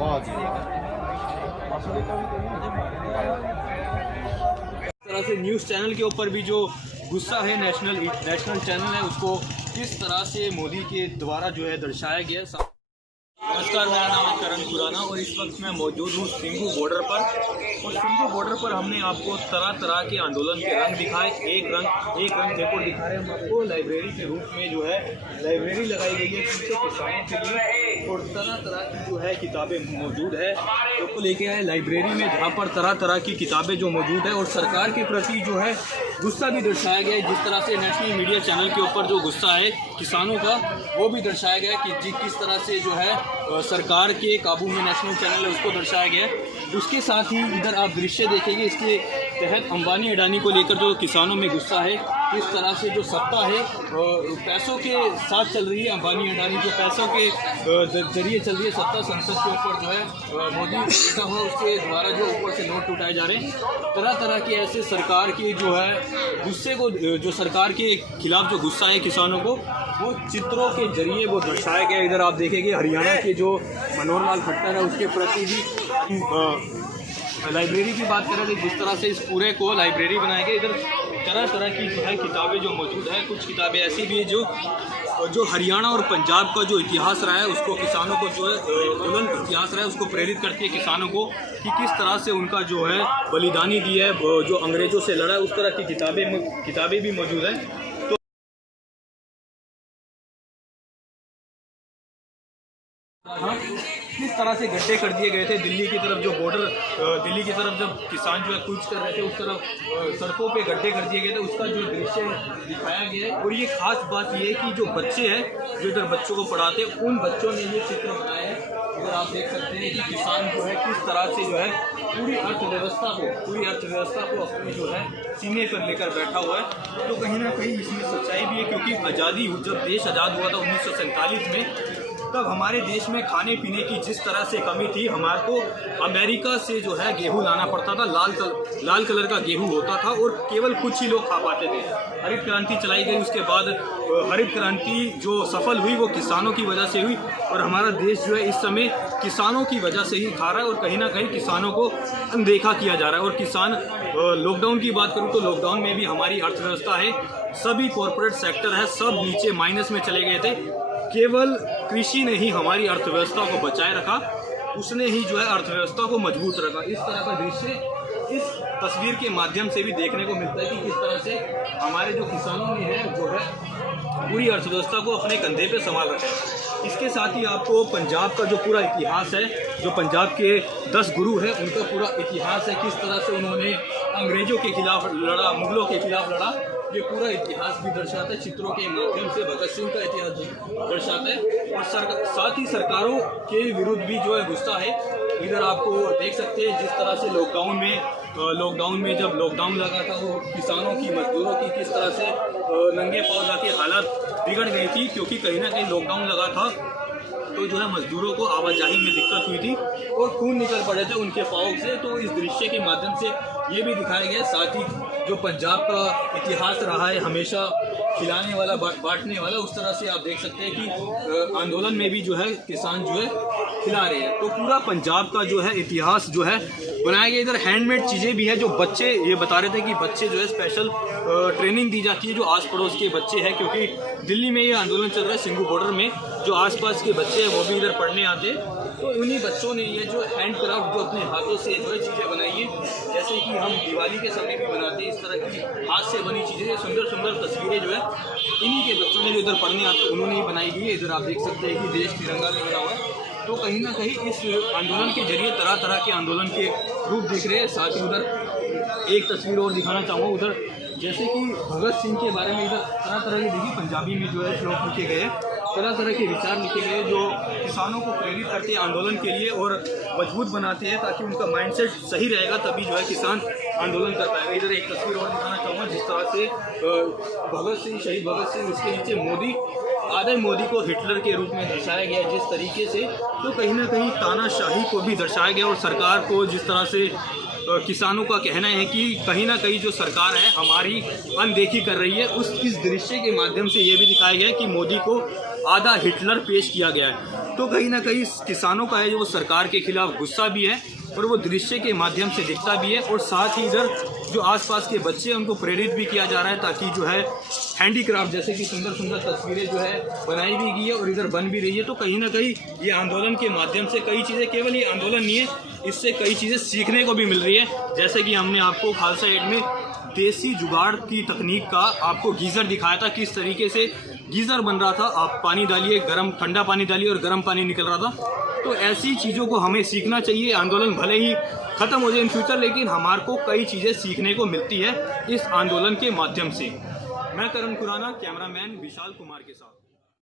तरह से news channel के ऊपर भी जो गुस्सा है नेशनल चैनल है उसको किस तरह से मोदी के द्वारा जो है दर्शाया गया। नमस्कार, मेरा नाम है करण खुराना और इस वक्त मैं मौजूद हूँ सिंघू बॉर्डर पर। और सिंघू बॉर्डर पर हमने आपको तरह तरह के आंदोलन के रंग दिखाए। एक रंग देखो दिखा रहे हैं हम आपको, लाइब्रेरी के रूप में जो है लाइब्रेरी लगाई गई है पीछे किसानों के लिए और तरह तरह की जो है किताबें मौजूद है जो लेके आए लाइब्रेरी में, जहाँ पर तरह तरह की किताबें जो मौजूद है और सरकार के प्रति जो है गुस्सा भी दर्शाया गया है। जिस तरह से नेशनल मीडिया चैनल के ऊपर जो गुस्सा है किसानों का वो भी दर्शाया गया है कि किस तरह से जो है सरकार के काबू में नेशनल चैनल है उसको दर्शाया गया है। उसके साथ ही इधर आप दृश्य देखेंगे, इसके तहत अंबानी अडानी को लेकर जो किसानों में गुस्सा है, किस तरह से जो सत्ता है पैसों के साथ चल रही है। अंबानी अडानी जो पैसों के जरिए चल रही है सत्ता, संसद के ऊपर जो है मोदी बैठा हुआ उसके द्वारा जो ऊपर से नोट उठाए जा रहे हैं। तरह तरह के ऐसे सरकार के जो है गुस्से को, जो सरकार के खिलाफ जो गुस्सा है किसानों को, वो चित्रों के जरिए वो दर्शाया गया। इधर आप देखेंगे हरियाणा के जो मनोहर लाल खट्टर है उसके प्रति भी लाइब्रेरी की बात करें तो जिस तरह से इस पूरे को लाइब्रेरी बनाया गया। इधर तरह तरह की जो है किताबें जो मौजूद है, कुछ किताबें ऐसी भी है जो हरियाणा और पंजाब का जो इतिहास रहा है उसको किसानों को जो है ज्वलंत इतिहास रहा है उसको प्रेरित करती है किसानों को कि किस तरह से उनका जो है बलिदानी दी है, जो अंग्रेज़ों से लड़ा है, उस तरह की किताबें भी मौजूद है। हाँ, किस तरह से गड्ढे कर दिए गए थे दिल्ली की तरफ, जो बॉर्डर दिल्ली की तरफ जब किसान जो है कूच कर रहे थे उस तरफ सड़कों पे गड्ढे कर दिए गए थे, उसका जो दृश्य दिखाया गया है। और ये खास बात ये है कि जो बच्चे हैं जो इधर बच्चों को पढ़ाते हैं उन बच्चों ने ये चित्र बनाया है। इधर आप देख सकते हैं कि किसान जो है किस तरह से जो है पूरी अर्थव्यवस्था को अपने जो है सीने पर लेकर बैठा हुआ है। तो कहीं ना कहीं इसमें सच्चाई भी है, क्योंकि आज़ादी जब देश आज़ाद हुआ था 1947 में, तब हमारे देश में खाने पीने की जिस तरह से कमी थी, हमारे को अमेरिका से जो है गेहूं लाना पड़ता था। लाल कलर का गेहूं होता था और केवल कुछ ही लोग खा पाते थे। हरित क्रांति चलाई गई, उसके बाद हरित क्रांति जो सफल हुई वो किसानों की वजह से हुई और हमारा देश जो है इस समय किसानों की वजह से ही खा रहा है और कहीं ना कहीं किसानों को अनदेखा किया जा रहा है। और किसान, लॉकडाउन की बात करूँ तो लॉकडाउन में भी हमारी अर्थव्यवस्था है, सभी कॉरपोरेट सेक्टर है, सब नीचे माइनस में चले गए थे। केवल कृषि ने ही हमारी अर्थव्यवस्था को बचाए रखा, उसने ही जो है अर्थव्यवस्था को मजबूत रखा। इस तरह का दृश्य इस तस्वीर के माध्यम से भी देखने को मिलता है कि किस तरह से हमारे जो किसानों ने है जो है पूरी अर्थव्यवस्था को अपने कंधे पे संभाल रखा है। इसके साथ ही आपको पंजाब का जो पूरा इतिहास है, जो पंजाब के 10 गुरु हैं उनका पूरा इतिहास है, किस तरह से उन्होंने अंग्रेजों के खिलाफ लड़ा, मुगलों के खिलाफ लड़ा, ये पूरा इतिहास भी दर्शाता है। चित्रों के माध्यम से भगत सिंह का इतिहास दर्शाता है और साथ ही सरकारों के विरुद्ध भी जो है गुस्सा है। इधर आपको देख सकते हैं जिस तरह से लॉकडाउन में जब लॉकडाउन लगा था वो किसानों की, मजदूरों की किस तरह से नंगे पांव जाके हालात बिगड़ गई थी, क्योंकि कहीं ना कहीं लॉकडाउन लगा था तो जो है मजदूरों को आवाजाही में दिक्कत हुई थी और खून निकल पड़े थे उनके पाँव से। तो इस दृश्य के माध्यम से ये भी दिखाया गया। साथ ही जो पंजाब का इतिहास रहा है हमेशा खिलाने वाला, बांटने वाला, उस तरह से आप देख सकते हैं कि आंदोलन में भी जो है किसान जो है खिला रहे हैं। तो पूरा पंजाब का जो है इतिहास जो है बनाया गया। इधर हैंडमेड चीज़ें भी है, जो बच्चे ये बता रहे थे कि बच्चे जो है स्पेशल ट्रेनिंग दी जाती है जो आस पड़ोस के बच्चे हैं, क्योंकि दिल्ली में ये आंदोलन चल रहा है सिंघू बॉर्डर में, जो आसपास के बच्चे हैं वो भी इधर पढ़ने आते हैं। तो उन्हीं बच्चों ने ये जो हैंडक्राफ्ट जो अपने हाथों से जो है चीज़ें बनाई है, जैसे कि हम दिवाली के समय भी बनाते हैं इस तरह की हाथ से बनी चीज़ें, सुंदर सुंदर तस्वीरें जो है इन्हीं के बच्चों ने जो इधर पढ़ने आते हैं उन्होंने ही बनाई गई है। इधर आप देख सकते हैं कि देश तिरंगा भी बना हुआ है। तो कहीं ना कहीं इस आंदोलन के जरिए तरह तरह के आंदोलन के रूप दिख रहे हैं। साथ ही उधर एक तस्वीर और दिखाना चाहूँगा, उधर जैसे कि भगत सिंह के बारे में इधर तरह तरह के देखिए पंजाबी में जो है श्लोक लिखे गए, तरह तरह के विचार लिखे गए जो किसानों को प्रेरित करते हैं आंदोलन के लिए और मजबूत बनाते हैं, ताकि उनका माइंडसेट सही रहेगा तभी जो है किसान आंदोलन कर पाएगा। इधर एक तस्वीर और दिखाना चाहूँगा जिस तरह से भगत सिंह, शहीद भगत सिंह, उसके नीचे मोदी, आदर मोदी को हिटलर के रूप में दर्शाया गया जिस तरीके से, तो कहीं ना कहीं तानाशाही को भी दर्शाया गया। और सरकार को जिस तरह से किसानों का कहना है कि कहीं ना कहीं जो सरकार है हमारी अनदेखी कर रही है, इस दृश्य के माध्यम से ये भी दिखाया गया है कि मोदी को आधा हिटलर पेश किया गया है। तो कहीं ना कहीं किसानों का है जो वो सरकार के खिलाफ गुस्सा भी है और वो दृश्य के माध्यम से दिखता भी है। और साथ ही इधर जो आसपास के बच्चे हैं उनको प्रेरित भी किया जा रहा है ताकि जो है हैंडीक्राफ्ट जैसे कि सुंदर सुंदर तस्वीरें जो है बनाई भी गई है और इधर बन भी रही है। तो कहीं ना कहीं ये आंदोलन के माध्यम से कई चीज़ें, केवल ये आंदोलन नहीं है, इससे कई चीज़ें सीखने को भी मिल रही है। जैसे कि हमने आपको खालसा एड में देसी जुगाड़ की तकनीक का आपको गीज़र दिखाया था, किस तरीके से गीज़र बन रहा था। आप पानी डालिए, गर्म ठंडा पानी डालिए और गर्म पानी निकल रहा था। तो ऐसी चीज़ों को हमें सीखना चाहिए। आंदोलन भले ही ख़त्म हो जाए इन फ्यूचर, लेकिन हमारे को कई चीज़ें सीखने को मिलती है इस आंदोलन के माध्यम से। मैं करण खुराना, कैमरामैन विशाल कुमार के साथ।